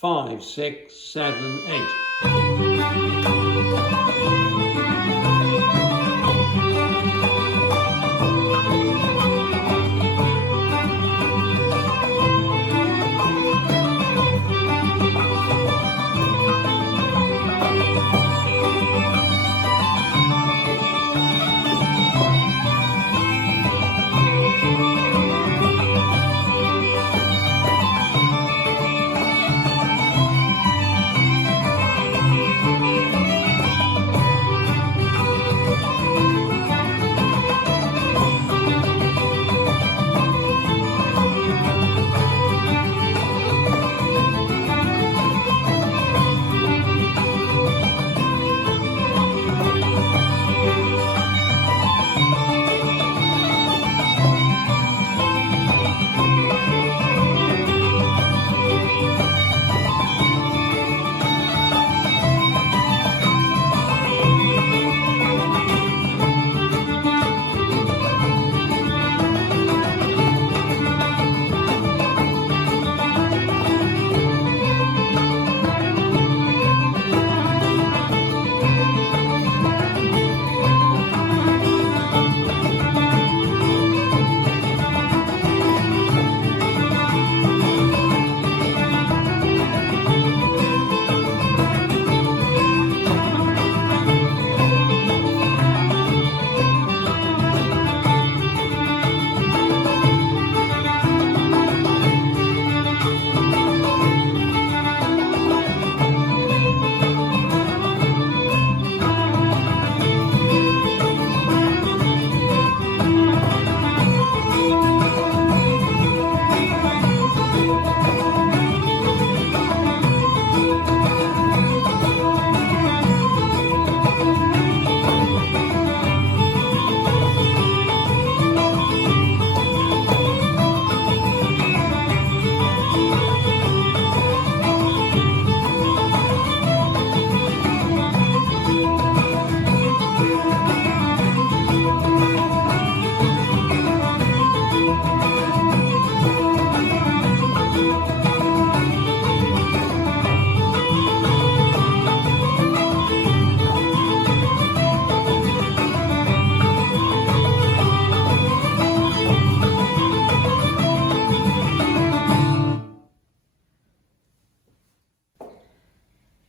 5, 6, 7, 8.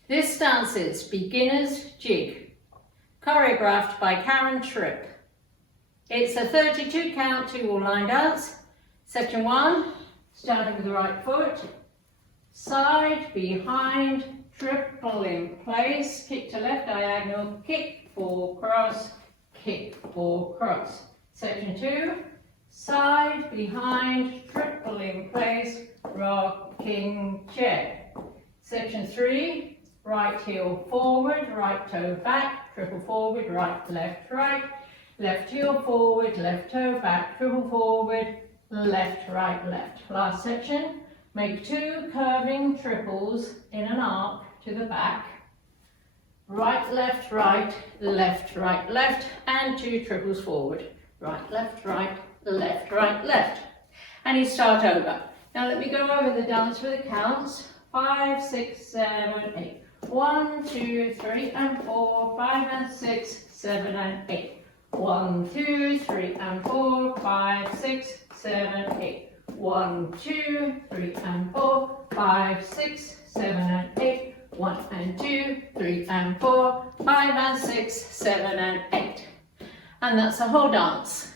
This dance is Beginner's Jig, choreographed by Karen Tripp. It's a 32 count 2-wall line dance. Section 1, starting with the right foot, side, behind, triple in place, kick to left diagonal, kick, 4, cross, kick, 4, cross. Section 2, side, behind, triple in place, rocking chair. Section 3, right heel forward, right toe back, triple forward, right, left heel forward, left toe back, triple forward, left, right, left. Last section, make 2 curving triples in an arc to the back, right, left, left, and 2 triples forward, right, left, left. And you start over. Now let me go over the dance with the counts. 5, 6, 7, 8. 1, 2, 3, and 4, 5 and 6, 7 and 8. 1, 2, 3, and 4, 5, 6, 7, 8. 1, 2, 3, and 4, 5, 6, 7 and 8. 1 and 2, 3 and 4, 5 and 6, 7 and 8. And that's the whole dance.